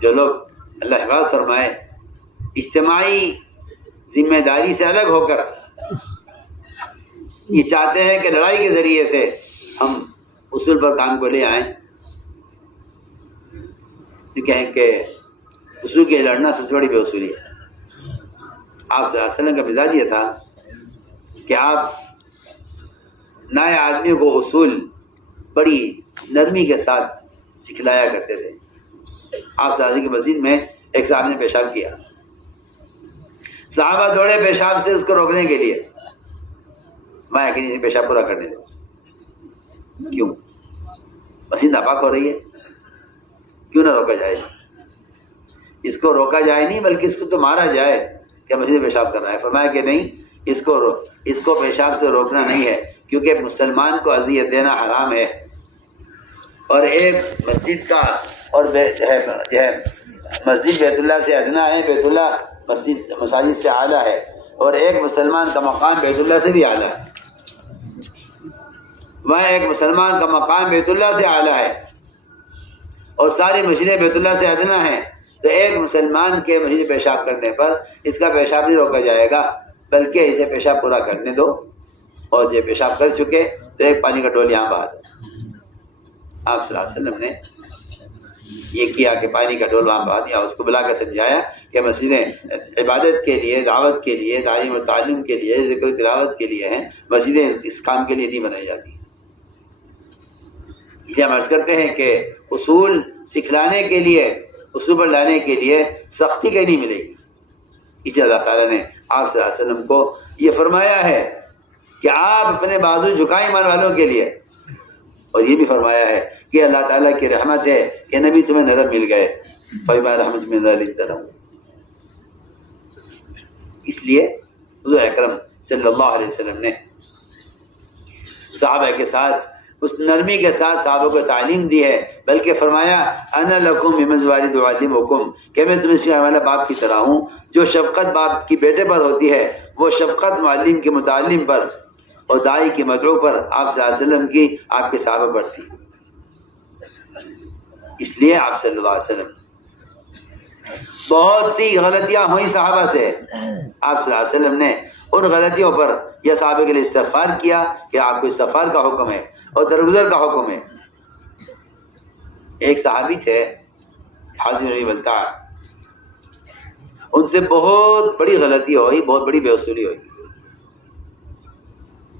جو لوگ اللہ حفاظت فرمائے اجتماعی ذمہ داری سے الگ ہو کر یہ چاہتے ہیں کہ لڑائی کے ذریعے سے ہم اصول پر کام کو لے آئیں، کہیں کہ اصول کے لڑنا سب سے بڑی بے اصولی ہے۔ آپ صلی اللہ علیہ وسلم کا مزاج یہ تھا کہ آپ نئے آدمی کو اصول بڑی نرمی کے ساتھ سکھلایا کرتے تھے۔ آپ صلی اللہ علیہ وسلم کی مسجد میں ایک صاحب نے پیشاب کیا، صحابہ دوڑے پیشاب سے اس کو روکنے کے لیے، میں کہ نہیں پیشاب پورا کرنے دو۔ کیوں؟ مسجد ناپاک ہو رہی ہے، کیوں نہ روکا جائے؟ اس کو روکا جائے نہیں بلکہ اس کو تو مارا جائے کہ مسجد پیشاب کر رہا ہے۔ فرمایا کہ نہیں، اس کو پیشاب سے روکنا نہیں ہے، کیونکہ مسلمان کو اذیت دینا حرام ہے، اور ایک مسجد کا اور مسجد بیت اللہ سے ادنا ہے، بیت اللہ مساجد سے اعلیٰ ہے، اور ایک مسلمان کا مقام بیت اللہ سے بھی اعلیٰ ہے۔ وہاں ایک مسلمان کا مقام بیت اللہ سے اعلیٰ ہے اور ساری مسجدیں بیت اللہ سے ادنا ہیں، تو ایک مسلمان کے مسجد پیشاب کرنے پر اس کا پیشاب نہیں روکا جائے گا، بلکہ اسے پیشاب پورا کرنے دو، اور یہ پیشاب کر چکے تو ایک پانی کا ڈول یہاں بہا دو۔ آپ صلی اللہ علیہ وسلم نے یہ کیا کہ پانی کا ڈول وہاں بہا دیا، اس کو بلا کر سمجھایا کہ مسجدیں عبادت کے لیے، دعوت کے لیے، تعلیم و تعلیم کے لیے، ذکر و تلاوت کے لیے ہیں، مسجدیں اس کام کے لیے نہیں بنائی جاتی۔ یہ ہم عرض کرتے ہیں کہ اصول سکھلانے کے لیے، اصول پر لانے کے لیے سختی کہیں نہیں ملے گی۔ اس لیے اللہ تعالیٰ نے آپ صلی اللہ علیہ وسلم کو یہ فرمایا ہے کہ آپ اپنے بازو جھکائیں ایمان والوں کے لیے، اور یہ بھی فرمایا ہے کہ اللہ تعالیٰ کی رحمت ہے کہ نبی تمہیں نرم مل گئے، فَبِمَا رَحْمَةٍ مِّن اللَّهِ لِنتَ لَهُمْ۔ اس لیے حضور اکرم صلی اللہ علیہ وسلم نے صحابہ کے ساتھ اس نرمی کے ساتھ صحابہ کو تعلیم دی ہے، بلکہ فرمایا انا لکم بمثل والد اعلمکم، کہ میں تمہیں سکھانے والا باپ کی طرح ہوں۔ جو شفقت باپ کی بیٹے پر ہوتی ہے وہ شفقت معلم کے متعلم پر اور داعی کی مدعو پر آپ صلی اللہ علیہ وسلم کی آپ کے صحابہ پر تھی۔ اس لیے آپ صلی اللہ علیہ وسلم بہت سی غلطیاں ہوئی صحابہ سے، آپ صلی اللہ علیہ وسلم نے ان غلطیوں پر یہ صحابہ کے لیے استغفار کیا کہ آپ کو استغفار کا حکم ہے اور درگزر کا حکم ہے۔ ایک صحابی تھے حاضر علی بلتع، ان سے بہت بڑی غلطی ہوئی، بہت بڑی بے اصولی ہوئی۔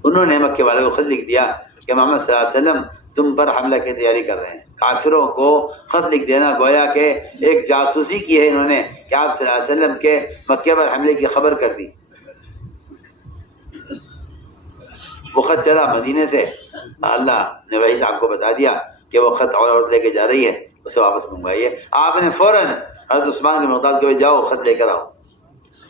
انہوں نے مکے والوں کو خط لکھ دیا کہ محمد صلی اللہ علیہ وسلم تم پر حملہ کی تیاری کر رہے ہیں۔ کافروں کو خط لکھ دینا گویا کہ ایک جاسوسی کی ہے انہوں نے کہ آپ صلی اللہ علیہ وسلم کے مکے پر حملے کی خبر کر دی۔ وہ خط چلا مدینے سے، اللہ نے وحی صاحب کو بتا دیا کہ وہ خط عورت لے کے جا رہی ہے، اسے واپس منگوائیے۔ آپ نے فوراً حضرت عثمان کے محتاج کو جاؤ خط لے کر آؤ۔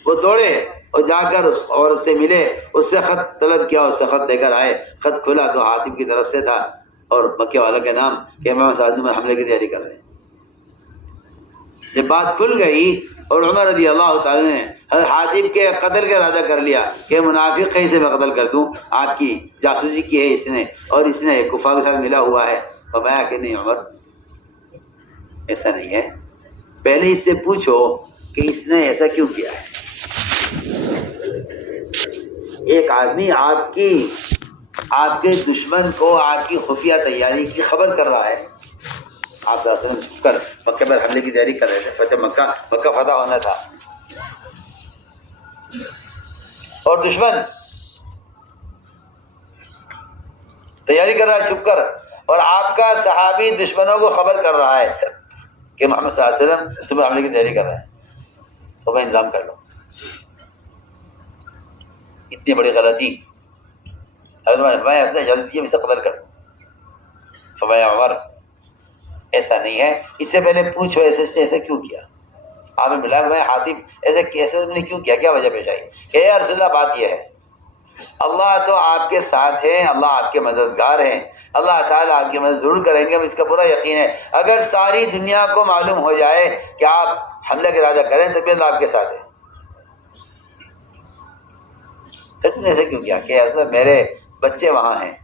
وہ دوڑے اور جا کر اس عورت سے ملے، اس سے خط طلب کیا، اس سے خط لے کر آئے۔ خط کھلا تو حاتم کی طرف سے تھا اور مکے والوں کے نام کہ امام صاحب میں حملے کی تیاری کر رہے ہیں۔ جب بات کھل گئی اور عمر رضی اللہ تعالی نے حضرت حاتم کے قتل کا ارادہ کر لیا کہ منافق ہے، اسے میں قتل کر دوں، آپ کی جاسوسی کی ہے اس نے، اور اس نے کفار کے ساتھ ملا ہوا ہے۔ فرمایا کہ نہیں عمر، ایسا نہیں ہے، پہلے اس سے پوچھو کہ اس نے ایسا کیوں کیا ہے۔ ایک آدمی آپ کے دشمن کو آپ کی خفیہ تیاری کی خبر کر رہا ہے، آپ چھپ کر مکے پر حملے کی تیاری کر رہے تھے، فتح مکہ فتح ہونا تھا، اور دشمن تیاری کر رہا ہے چھپ کر، اور آپ کا صحابی دشمنوں کو خبر کر رہا ہے کہ محمد صلی اللہ علیہ وسلم تمہیں حملے کی تیاری کر رہے ہیں، تو میں انتظام کر لوں۔ اتنی بڑی غلطی میں اپنے جلدی سے قتل کر دوں۔ فرمایا عمر ایسا نہیں ہے، اس سے پہلے پوچھو ایسے کیوں کیا۔ آپ نے بلایا میں حاتم ایسے نے کیوں کیا، کیا وجہ پیش آئی؟ کہ یا رسول اللہ بات یہ ہے، اللہ تو آپ کے ساتھ ہیں، اللہ آپ کے مددگار ہیں، اللہ تعالیٰ آپ کی مدد ضرور کریں گے، ہم اس کا پورا یقین ہے۔ اگر ساری دنیا کو معلوم ہو جائے کہ آپ حملے کا ارادہ کریں تو پھر اللہ آپ کے ساتھ ہے۔ سچ نے ایسے کیوں کیا کہ میرے بچے وہاں ہیں،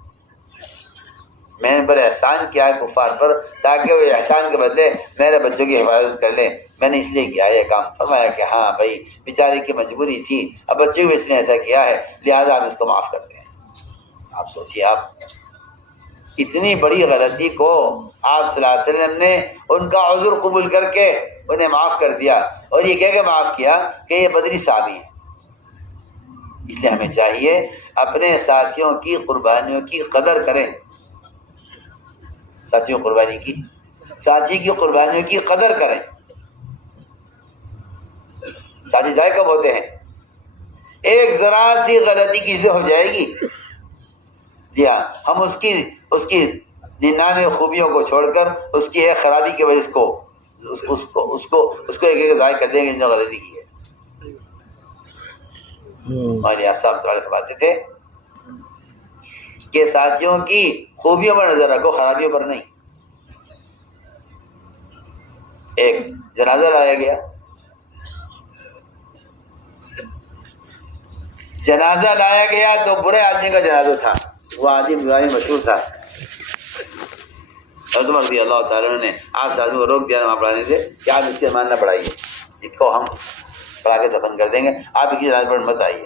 میں نے پر احسان کیا ہے کفار پر تاکہ وہ احسان کے بدلے میرے بچوں کی حفاظت کر لیں، میں نے اس لیے کیا یہ کام۔ فرمایا کہ ہاں بھائی بیچارے کی مجبوری تھی، اب بچوں کو اس نے ایسا کیا ہے لہٰذا ہم اس کو معاف کرتے ہیں۔ آپ سوچیے، آپ اتنی بڑی غلطی کو آپ صلی اللہ علیہ وسلم نے ان کا عذر قبول کر کے انہیں معاف کر دیا، اور یہ کہہ کے معاف کیا کہ یہ بدری صحابی ہیں۔ اس لیے ہمیں چاہیے اپنے ساتھیوں کی قربانیوں کی قدر کریں، ساتھی کی قربانیوں کی قدر کریں۔ ساتھی ضائع کب ہوتے ہیں؟ ایک ذرا سی غلطی کی سے ہو جائے گی، جی ہاں، ہم اس کی 99 خوبیوں کو چھوڑ کر اس کی ایک خرابی کی وجہ اس کو ایک ضائع کر دیں گے جس نے غلطی کی ہے۔ ہمارے صاحب فرماتے تھے کہ ساتھیوں کی خوبیوں پر نظر رکھو، خرابیوں پر نہیں۔ ایک جنازہ لایا گیا تو برے آدمی کا جنازہ تھا، وہ آدمی بزاری مشہور تھا۔ عمر رضی اللہ تعالیٰ نے آپ آدمی کو روک دیا وہاں پڑھانے سے کہ آپ اس کے مان نہ پڑھائیے، اس کو ہم پڑھا کے دفن کر دیں گے، آپ اس کی جنازے پر مت آئیے۔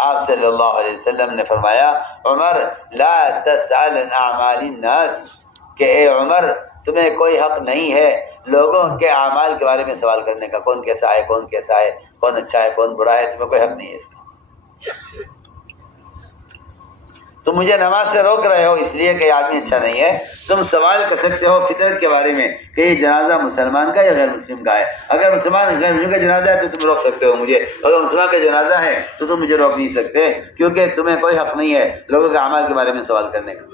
آپ صلی اللہ علیہ وسلم نے فرمایا عمر لا تسأل عن اعمال الناس، کہ اے عمر تمہیں کوئی حق نہیں ہے لوگوں کے اعمال کے بارے میں سوال کرنے کا، کون کیسا ہے، کون اچھا ہے، کون برا ہے، تمہیں کوئی حق نہیں ہے اس کا۔ تم مجھے نماز سے روک رہے ہو اس لیے کہ یہ آدمی اچھا نہیں ہے، تم سوال کر سکتے ہو فطرت کے بارے میں کہ یہ جنازہ مسلمان کا یا غیر مسلم کا ہے۔ اگر غیر مسلم کا جنازہ ہے تو تم روک سکتے ہو مجھے، اگر مسلمان کا جنازہ ہے تو تم مجھے روک نہیں سکتے، کیونکہ تمہیں کوئی حق نہیں ہے لوگوں کے اعمال کے بارے میں سوال کرنے کا۔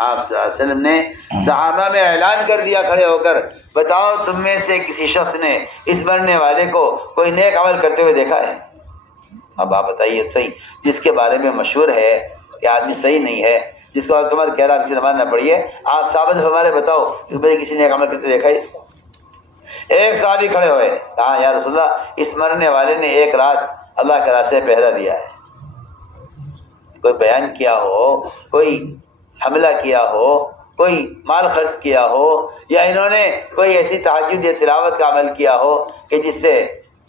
آپ صلی اللہ علیہ وسلم نے صحابہ میں اعلان کر دیا کھڑے ہو کر، بتاؤ تم میں سے کسی شخص نے اس مرنے والے کو کوئی نیک عمل کرتے ہوئے دیکھا ہے؟ اب آپ بتائیے، صحیح جس کے بارے میں مشہور ہے کہ آدمی صحیح نہیں ہے، جس کو تمہارے کہہ رہا کسی نماز نہ پڑھیے، آپ ثابت ہمارے بتاؤ کہ میں کسی نے عمل کرتے دیکھا ہے اس کو؟ ایک صحابی کھڑے ہوئے، کہا یا رسول اللہ اس مرنے والے نے ایک رات اللہ کے راستے میں پہرا دیا ہے۔ کوئی بیان کیا ہو، کوئی حملہ کیا ہو، کوئی مال خرچ کیا ہو، یا انہوں نے کوئی ایسی تہجد یا تلاوت کا عمل کیا ہو کہ جس سے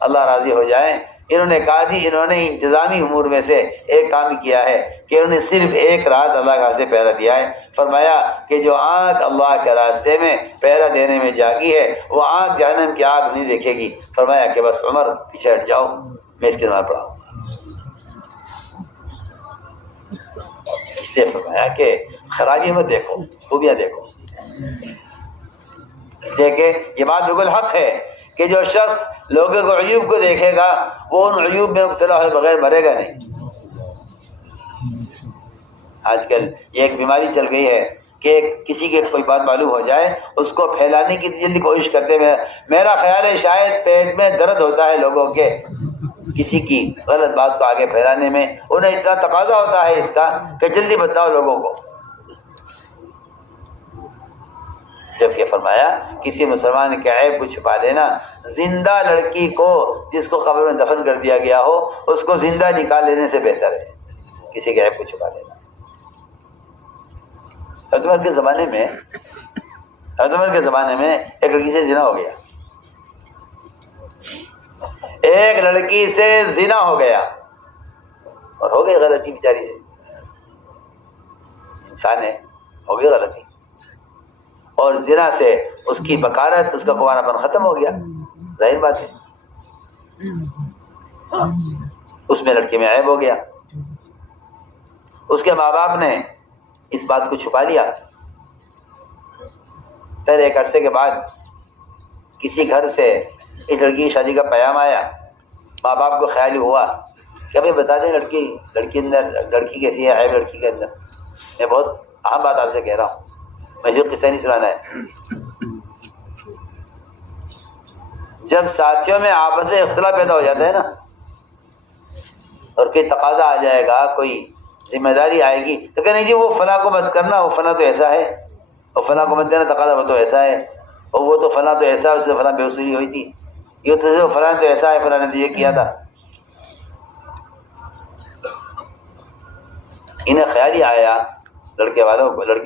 اللہ راضی ہو جائے؟ انہوں نے کہا جی انہوں نے انتظامی امور میں سے ایک کام کیا ہے کہ انہوں نے صرف ایک رات اللہ کے راستے پہرا دیا ہے۔ فرمایا کہ جو آنکھ اللہ کے راستے میں پہرا دینے میں جاگی ہے وہ آنکھ جہنم کی آگ نہیں دیکھے گی۔ فرمایا کہ بس عمر پیچھے ہٹ جاؤ، میں اس کے نماز پڑھاؤں۔ اس لیے فرمایا کہ خرابی مت دیکھو، خوبیاں دیکھو۔ دیکھیں یہ بات بالکل حق ہے کہ جو شخص لوگوں کو عیوب کو دیکھے گا وہ ان عیوب میں مبتلا ہوئے بغیر مرے گا نہیں۔ آج کل یہ ایک بیماری چل گئی ہے کہ کسی کے کوئی بات معلوم ہو جائے اس کو پھیلانے کی جلدی کوشش کرتے ہیں۔ میرا خیال ہے شاید پیٹ میں درد ہوتا ہے لوگوں کے کسی کی غلط بات کو آگے پھیلانے میں، انہیں اتنا تقاضا ہوتا ہے اس کا کہ جلدی بتاؤ لوگوں کو۔ جب کہ فرمایا کسی مسلمان کے عیب کو چھپا لینا، زندہ لڑکی کو جس کو قبر میں دفن کر دیا گیا ہو اس کو زندہ نکال لینے سے بہتر ہے کسی کے عیب کو چھپا لینا۔ عمر کے زمانے میں ایک لڑکی سے زنا ہو گیا، ایک لڑکی سے زنا ہو گیا اور ہو گئی غلطی، بیچاری سے انسان ہے، ہو گئی غلطی، اور زنا سے اس کی بکارت، اس کا کنوارا پن ختم ہو گیا، ظاہر بات ہے اس میں لڑکی میں عیب ہو گیا۔ اس کے ماں باپ نے اس بات کو چھپا لیا۔ پھر ایک عرصے کے بعد کسی گھر سے اس لڑکی کی شادی کا پیام آیا، ماں باپ کو خیال ہوا کہ ابھی بتا دیں لڑکی کیسی ہے، عیب لڑکی کے اندر۔ میں بہت اہم بات آپ سے کہہ رہا ہوں، مجھے قصہ نہیں سنانا ہے۔ جب ساتھیوں میں آپس میں اختلاف پیدا ہو جاتا ہے نا، اور کوئی تقاضا آ جائے گا، کوئی ذمہ داری آئے گی تو کہ نہیں جی وہ فلاں کو مت کرنا، وہ فلاں تو ایسا ہے، اور فلاں کو مت دینا تقاضا وہ تو ایسا ہے، اور وہ تو فلاں تو ایسا ہے، اس سے فلاں بے وصولی ہوئی تھی، یہ تو فلاں تو ایسا ہے، فلاں نے تو یہ کیا تھا۔ انہیں خیال ہی آیا لڑکی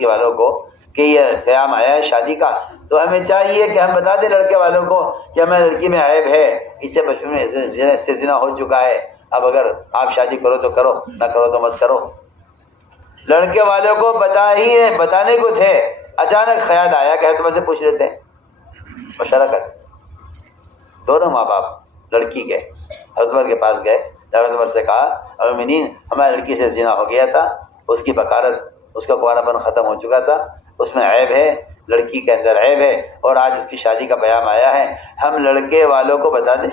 والوں کو کہ یہ قیام آیا ہے شادی کا، تو ہمیں چاہیے کہ ہم بتا دیں لڑکے والوں کو کہ ہمیں لڑکی میں عیب ہے، اس سے بچپن میں اس سے زنا ہو چکا ہے، اب اگر آپ شادی کرو تو کرو، نہ کرو تو مت کرو۔ لڑکے والوں کو بتانے کو تھے، اچانک خیال آیا کہ حضرت عمر سے پوچھ لیتے ہیں، مشورہ کر۔ دونوں ماں باپ لڑکی گئے، حضرت عمر کے پاس گئے، حضرت عمر سے کہا المؤمنین ہماری لڑکی سے زنا ہو گیا تھا، اس کی بکارت، اس کا کنوانا پن ختم ہو چکا تھا، اس میں عیب ہے، لڑکی کے اندر عیب ہے، اور آج اس کی شادی کا پیام آیا ہے، ہم لڑکے والوں کو بتا دیں۔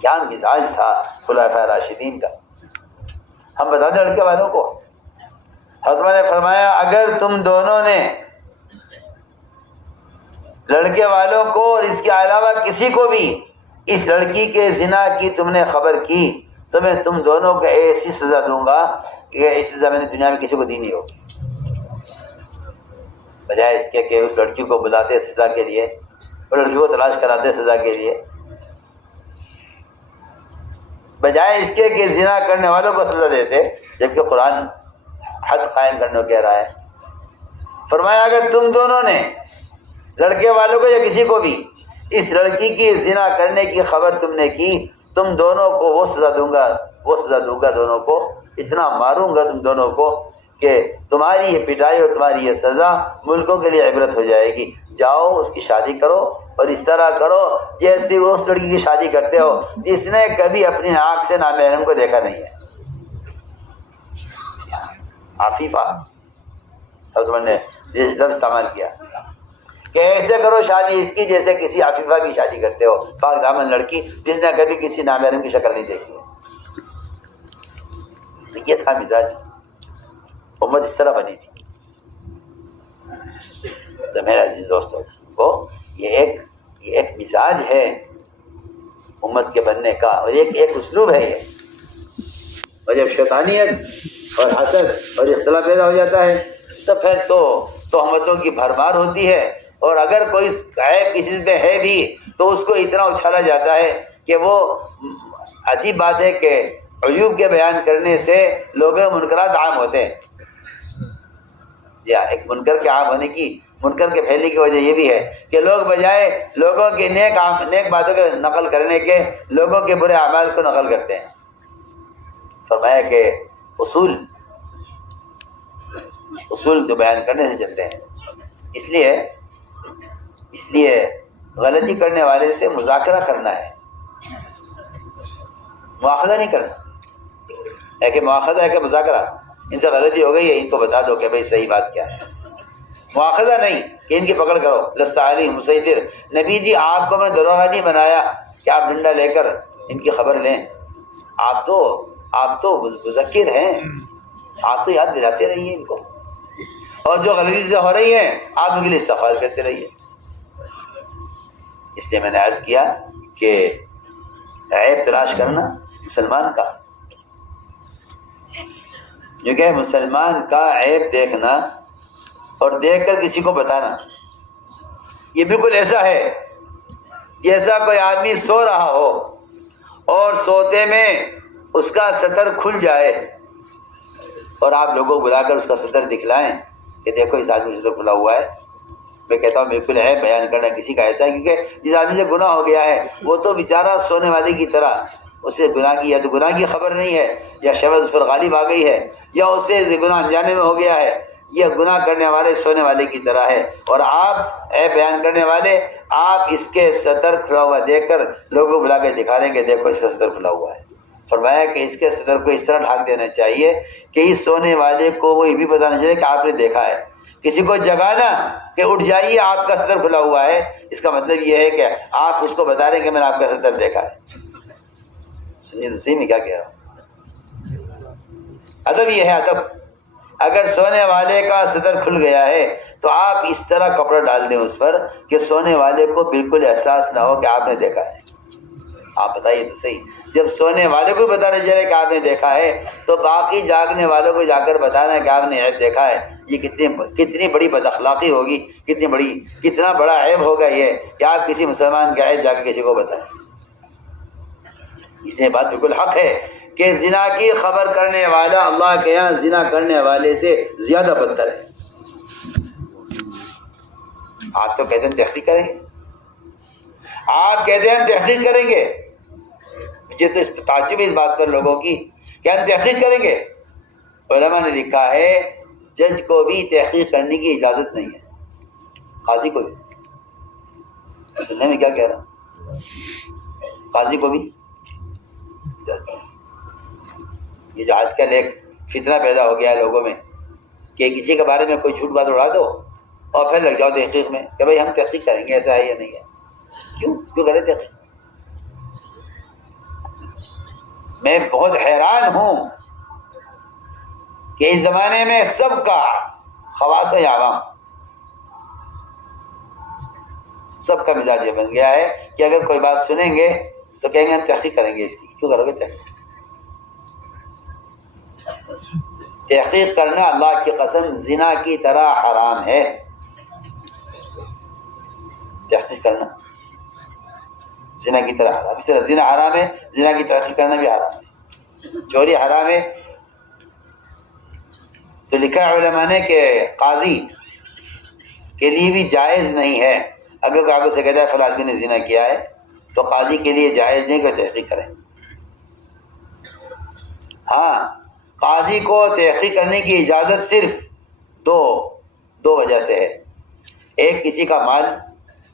کیا مزاج تھا خلفائے راشدین کا، ہم بتا دیں لڑکے والوں کو۔ حضرت نے فرمایا اگر تم دونوں نے لڑکے والوں کو اور اس کے علاوہ کسی کو بھی اس لڑکی کے زنا کی تم نے خبر کی تو میں تم دونوں کو ایسی سزا دوں گا کہ اس سزا میں نے دنیا میں کسی کو دی نہیں ہو، بجائے اس کے کہ اس لڑکی کو بلاتے سزا کے لیے، اور لڑکی کو تلاش کراتے سزا کے لیے، بجائے اس کے کہ زنا کرنے والوں کو سزا دیتے، جبکہ قرآن حد قائم کرنے کو کہہ رہا ہے۔ فرمایا اگر تم دونوں نے لڑکے والوں کو یا کسی کو بھی اس لڑکی کی زنا کرنے کی خبر تم نے کی، تم دونوں کو وہ سزا دوں گا دونوں کو، اتنا ماروں گا تم دونوں کو کہ تمہاری یہ پٹائی اور تمہاری یہ سزا ملکوں کے لیے عبرت ہو جائے گی۔ جاؤ اس کی شادی کرو، اور اس طرح کرو جیسے وہ اس لڑکی کی شادی کرتے ہو جس نے کبھی اپنی آنکھ سے نامحرم کو دیکھا نہیں ہے۔ عفیفہ حضرت نے یہ لفظ استعمال کیا کہ ایسے کرو شادی اس کی جیسے کسی عفیفہ کی شادی کرتے ہو، پاک دامن لڑکی جس نے کبھی کسی نامحرم کی شکل نہیں دیکھی ہے۔ یہ تھا مزاج، امت اس طرح بنی تھی۔ تو میرے عزیز دوستوں کو یہ ایک مزاج ہے امت کے بننے کا، اور ایک اسلوب ہے یہ، اور جب شیطانیت اور حسد اور اختلاف پیدا ہو جاتا ہے تو پھر تو تہمتوں کی بھرمار ہوتی ہے، اور اگر کوئی عیب کسی پہ ہے بھی تو اس کو اتنا اچھالا جاتا ہے کہ وہ عجیب بات ہے کہ عیوب کے بیان کرنے سے لوگوں منکرات عام ہوتے ہیں۔ یا ایک منکر کے عام ہونے کی، منکر کے پھیلنے کی وجہ یہ بھی ہے کہ لوگ بجائے لوگوں کی نیک باتوں کو نقل کرنے کے لوگوں کے برے اعمال کو نقل کرتے ہیں۔ فرمایا کہ اصول کو بیان کرنے سے چلتے ہیں، اس لیے غلطی کرنے والے سے مذاکرہ کرنا ہے، مواخذہ نہیں کرنا ہے کہ مواخذہ ہے کہ مذاکرہ، ان سے غلطی ہو گئی ہے ان کو بتا دو کہ بھائی صحیح بات کیا ہے، مواخذہ نہیں کہ ان کی پکڑ کرو۔ لست علیہم مسیطر، نبی جی آپ کو میں دروغہ نہیں بنایا کہ آپ ڈنڈا لے کر ان کی خبر لیں، آپ تو مذکر ہیں، آپ تو یاد دلاتے رہیے ان کو، اور جو غلطی سے ہو رہی ہے آپ ان کے لیے استغفار کرتے رہیے۔ اس لیے میں نے عرض کیا کہ عیب تلاش کرنا مسلمان کا، کیونکہ مسلمان کا عیب دیکھنا اور دیکھ کر کسی کو بتانا یہ بالکل ایسا ہے جیسا کوئی آدمی سو رہا ہو اور سوتے میں اس کا سطر کھل جائے اور آپ لوگوں کو بلا کر اس کا سطر دکھلائیں کہ دیکھو اس آدمی کا سطر کھلا ہوا ہے۔ میں کہتا ہوں بالکل ہے بیان کرنا کسی کا ایسا ہے، کیونکہ جس آدمی سے گناہ ہو گیا ہے وہ تو بیچارہ سونے والے کی طرح، اسے گناہ کی یا تو گناہ کی خبر نہیں ہے، یا شبد اس پر غالب آ گئی ہے، یا اسے گناہ انجانے میں ہو گیا ہے، یہ گناہ کرنے والے سونے والے کی طرح ہے، اور آپ اے بیان کرنے والے آپ اس کے سطر کھلا ہوا دیکھ کر لوگوں کو بلا کے دکھا دیں گے دیکھو اس کا سطر کھلا ہوا ہے۔ فرمایا کہ اس کے سطر کو اس طرح ڈھانک دینا چاہیے کہ اس سونے والے کو وہ یہ بھی بتانا چاہیے کہ آپ نے دیکھا ہے۔ کسی کو جگانا کہ اٹھ جائیے آپ کا سطر کھلا ہوا ہے، اس کا مطلب یہ ہے کہ آپ اس کو بتا رہے ہیں کہ میں نے آپ کا سطر دیکھا ہے۔ سنیے تو صحیح میں کیا کہہ رہا ہوں، ادب یہ ہے ادب۔ اگر سونے والے کا سطر کھل گیا ہے تو آپ اس طرح کپڑا ڈال دیں اس پر کہ سونے والے کو بالکل احساس نہ ہو کہ آپ نے دیکھا ہے۔ آپ بتائیے تو صحیح، جب سونے والے کو بتانا چاہیے کہ آپ نے دیکھا ہے تو باقی جاگنے والوں کو جا کر بتانا ہے کہ آپ نے عیب دیکھا ہے، یہ کتنی بڑی بد اخلاقی ہوگی، کتنا بڑا عیب ہوگا یہ کہ آپ کسی مسلمان کا عیب جا کے کسی کو بتائیں۔ اس لیے بات بالکل حق ہے کہ زنا کی خبر کرنے والا اللہ کے یہاں زنا کرنے والے سے زیادہ بدتر ہے۔ آپ تو کہتے ہیں تحقیق کریں گے، آپ کہتے ہیں ہم تحقیق کریں گے، مجھے تو تعجب اس بات پر لوگوں کی کہ ہم تحقیق کریں گے۔ علماء نے لکھا ہے جج کو بھی تحقیق کرنے کی اجازت نہیں ہے، قاضی کو بھی۔ سننے میں کیا کہہ رہا ہوں، قاضی کو بھی اجازت نہیں۔ یہ جو آج کل ایک فتنہ پیدا ہو گیا ہے لوگوں میں کہ کسی کے بارے میں کوئی جھوٹ بات اڑا دو اور پھر لگ جاؤ تحقیق میں کہ بھائی ہم تحقیق کریں گے ایسا ہے یا نہیں ہے۔ کیوں کرے تحقیق؟ میں بہت حیران ہوں کہ اس زمانے میں سب کا خواص و عوام سب کا مزاج یہ بن گیا ہے کہ اگر کوئی بات سنیں گے تو کہیں گے ہم تحقیق کریں گے اس کی۔ کیوں کرو گے تحقیق؟ تحقیق کرنا اللہ کی قسم زنا کی طرح حرام ہے۔ تحقیق کرنا زنا کی طرح حرام، اس طرح زنا حرام ہے، زنا کی تحقیق کرنا بھی حرام ہے۔ چوری حرام ہے تو لکھا ہے علماء نے کہ قاضی کے لیے بھی جائز نہیں ہے، اگر کاغذ سے کہتا ہے فلاں آدمی نے زنا کیا ہے تو قاضی کے لیے جائز نہیں کہ تحقیق کریں۔ ہاں، قاضی کو تحقیق کرنے کی اجازت صرف دو وجہ سے ہے، ایک کسی کا مال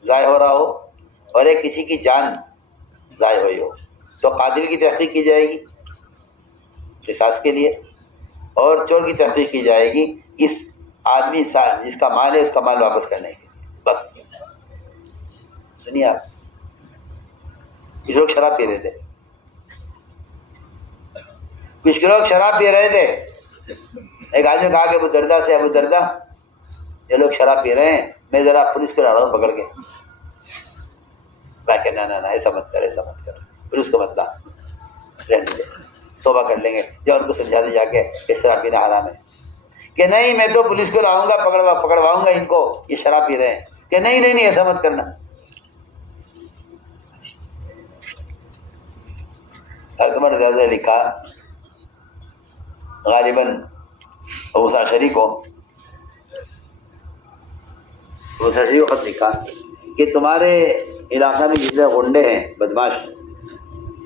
ضائع ہو رہا ہو اور ایک کسی کی جان ضائع ہوئی ہو تو قاتل کی تحقیق کی جائے گی قصاص کے لیے، اور چور کی تحقیق کی جائے گی اس آدمی جس کا مال ہے اس کا مال واپس کرنے کے لیے۔ بس سنیے آپ، کچھ لوگ شراب پی رہے تھے، کچھ لوگ شراب پی رہے تھے۔ ایک آدمی نے کہا کہ ابو دردہ سے، ابو دردہ یہ لوگ شراب پی رہے ہیں، میں ذرا پولیس کو لا رہا ہوں پکڑ کے۔ کہ نہ ایسا مت کر، ایسا مت کر، پولیس کو مت لا، رہنے دے، توبہ کر لیں گے۔ جو ان کو سمجھا دے جا کے کہ شراب پینا حرام ہے، کہ نہیں میں تو پولیس کو لاؤں گا، پکڑواؤں گا ان کو، یہ شراب پی رہے ہیں، کہ نہیں ایسا مت کرنا۔ اکبر رضا نے لکھا غالباً موسیٰ شریف کو خط لکھا کہ تمہارے علاقہ میں جتنے غنڈے ہیں بدماش،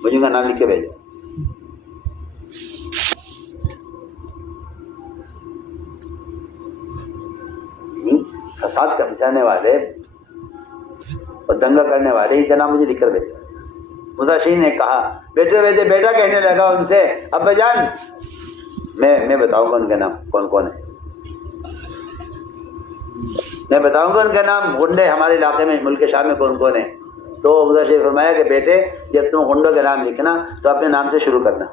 مجھے ان کا نام لکھ کے بھیجو۔ فساد کا مچانے والے اور دنگا کرنے والے ان کا نام مجھے لکھ کر بھیجو۔ موسیٰ شریف نے کہا بیٹا کہنے لگا ان سے، ابا جان میں بتاؤں گا ان کا نام کون کون ہے، میں بتاؤں گا ان کا نام، غنڈے ہمارے علاقے میں ملک شام میں کون کون ہیں۔ تو موسیٰ شریف فرمایا کہ بیٹے جب تم غنڈوں کے نام لکھنا تو اپنے نام سے شروع کرنا۔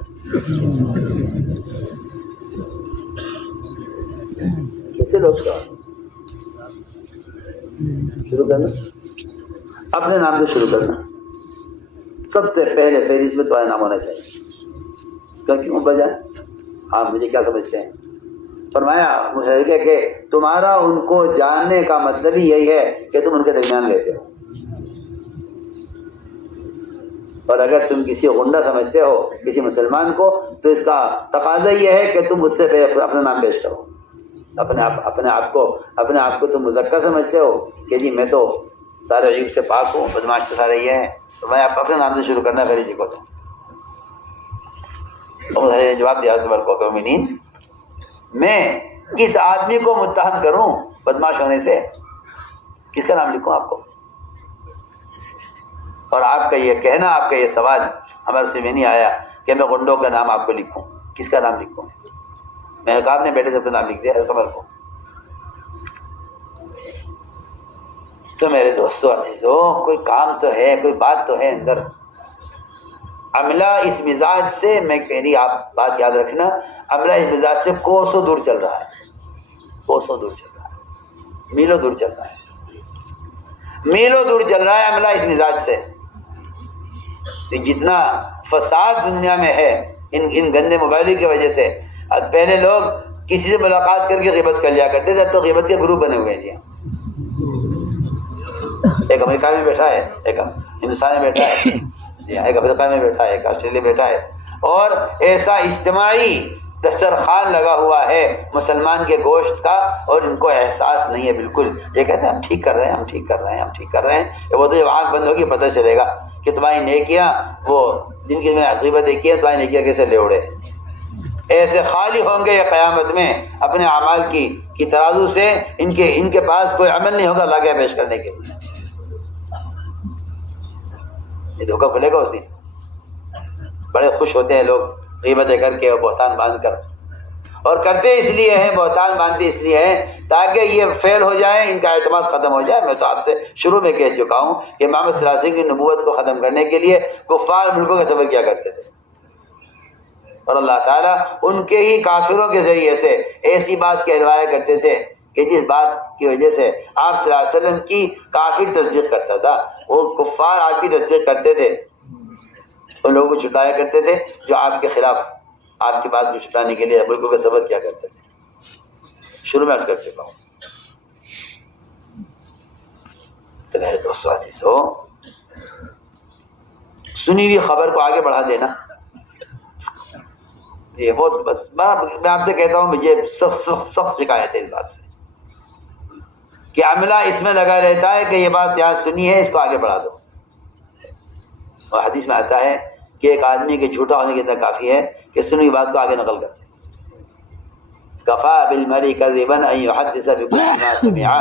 کیسے لوگ شروع کرنا، اپنے نام سے شروع کرنا، سب سے پہلے فہرست میں تمہارا نام ہونا چاہیے۔ کیوں بجائے آپ مجھے کیا سمجھتے ہیں؟ فرمایا مشرکہ کہ تمہارا ان کو جاننے کا مطلب ہی یہی ہے کہ تم ان کے درمیان رہتے ہو، اور اگر تم کسی غنڈہ سمجھتے ہو کسی مسلمان کو تو اس کا تقاضا یہ ہے کہ تم اس سے اپنا نام پیش کرو، اپنے آپ کو تم مذکر سمجھتے ہو کہ جی میں تو سارے عیب سے پاک ہوں، بدماش تو سارے یہ ہیں، تو میں اپنے نام سے شروع کرنا پھر جی کو تو جواب دیا مومنین، میں کس آدمی کو متہم کروں بدماش ہونے سے، کس کا نام لکھوں آپ کو؟ اور آپ کا یہ کہنا، آپ کا یہ سوال ہمارے سے میں نہیں آیا کہ میں غنڈوں کا نام آپ کو لکھوں، کس کا نام لکھوں؟ میں نے کہا اپنے بیٹے سے اپنا نام لکھ دیا قمر کو۔ تو میرے دوستو عزیزو، کوئی کام تو ہے، کوئی بات تو ہے اندر۔ عملہ اس مزاج سے، میں کہہ رہی آپ بات یاد رکھنا، عملہ اس مزاج سے کوسوں دور چل رہا ہے، کوسوں دور چل رہا ہے، میلوں دور چل رہا ہے، میلوں دور چل رہا ہے عملہ اس مزاج سے۔ جتنا فساد دنیا میں ہے ان گندے موبائل کی وجہ سے، آج پہلے لوگ کسی سے ملاقات کر کے غیبت کر لیا کرتے تھے، تو غیبت کے گروپ بنے ہوئے ہیں۔ ایک امریکہ میں بیٹھا ہے، ایک ہندوستان میں بیٹھا ہے، ایک افریقہ میں بیٹھا ہے، ایک آسٹریلیا میں بیٹھا ہے، اور ایسا اجتماعی دسترخوان لگا ہوا ہے مسلمان کے گوشت کا اور ان کو احساس نہیں ہے بالکل. یہ کہتے ہیں ہم ٹھیک کر رہے ہیں، ہم ٹھیک کر رہے ہیں، ہم ٹھیک کر رہے ہیں. وہ تو جب آنکھ بند ہوگی پتہ چلے گا کہ تمہاری نیکیاں وہ جن کی میں عقیبتیں کی ہیں تمہاری نیکیاں کیسے لے اڑے. ایسے خالی ہوں گے یہ قیامت میں اپنے اعمال کی ترازو سے. ان کے پاس کوئی عمل نہیں ہوگا اللہ کے پیش کرنے کے لیے. یہ دھوکہ کھلے گا اس دن. بڑے خوش ہوتے ہیں لوگ غیبتیں کر کے اور بہتان باندھ کر، اور کرتے اس لیے ہیں، بہتان باندھتے اس لیے ہیں تاکہ یہ فیل ہو جائے، ان کا اعتماد ختم ہو جائے. میں تو آپ سے شروع میں کہہ چکا ہوں کہ محمد صلی اللہ علیہ وسلم کی نبوت کو ختم کرنے کے لیے کفار ملکوں کا سفر کیا کرتے تھے، اور اللہ تعالیٰ ان کے ہی کافروں کے ذریعے سے ایسی بات کہلوایا کرتے تھے کہ جس بات کی وجہ سے آپ صلی اللہ علیہ وسلم کی کافر تصدیق کرتا تھا. وہ کفار آپ کی تصدیق کرتے تھے، ان لوگوں کو چھٹایا کرتے تھے جو آپ کے خلاف آپ کی بات کو چھٹانے کے لیے ملکوں کا سفر کیا کرتے تھے. شروع میں عرض کر چکا ہوں. تو میرے دوستو عزیزو، سنی ہوئی خبر کو آگے بڑھا دینا یہ بہت، بس میں آپ سے کہتا ہوں مجھے سخت شکایت ہے اس بات سے کہ عملہ اس میں لگا رہتا ہے کہ یہ بات یہاں سنی ہے اس کو آگے بڑھا دو. اور حدیث میں آتا ہے کہ ایک آدمی کے جھوٹا ہونے کے اتنا کافی ہے کہ سنی ہوئی بات کو آگے نقل کرتے. کفا بالمرء کذبا ان يحدث بكل ما سمع.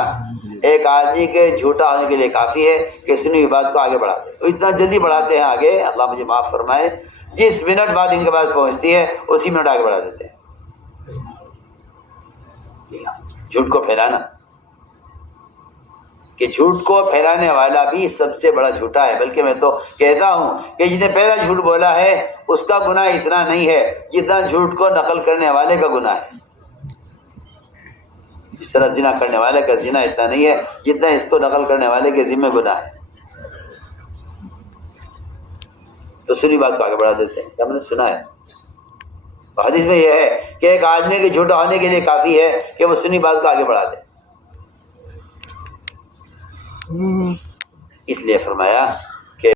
ایک آدمی کے جھوٹا ہونے کے لیے کافی ہے کہ سنی ہوئی بات کو آگے بڑھاتے. اتنا جلدی بڑھاتے ہیں آگے، اللہ مجھے معاف فرمائے، جس منٹ بعد ان کے پاس پہنچتی ہے اسی منٹ آگے بڑھا دیتے ہیں. جھوٹ کو پھیلانا، کہ جھوٹ کو پھیلانے والا بھی سب سے بڑا جھوٹا ہے. بلکہ میں تو کہتا ہوں کہ جس نے پہلا جھوٹ بولا ہے اس کا گناہ اتنا نہیں ہے جتنا جھوٹ کو نقل کرنے والے کا گناہ ہے. اس طرح زنا کرنے والے کا زنا اتنا نہیں ہے جتنا اس کو نقل کرنے والے کے ذمہ گناہ ہے. تو سنی بات کو آگے بڑھا دیتے ہیں. کیا میں نے سنا ہے حدیث میں یہ ہے کہ ایک آدمی کے جھوٹا ہونے کے لیے کافی ہے کہ وہ سنی بات کو آگے بڑھا دے. اس لیے فرمایا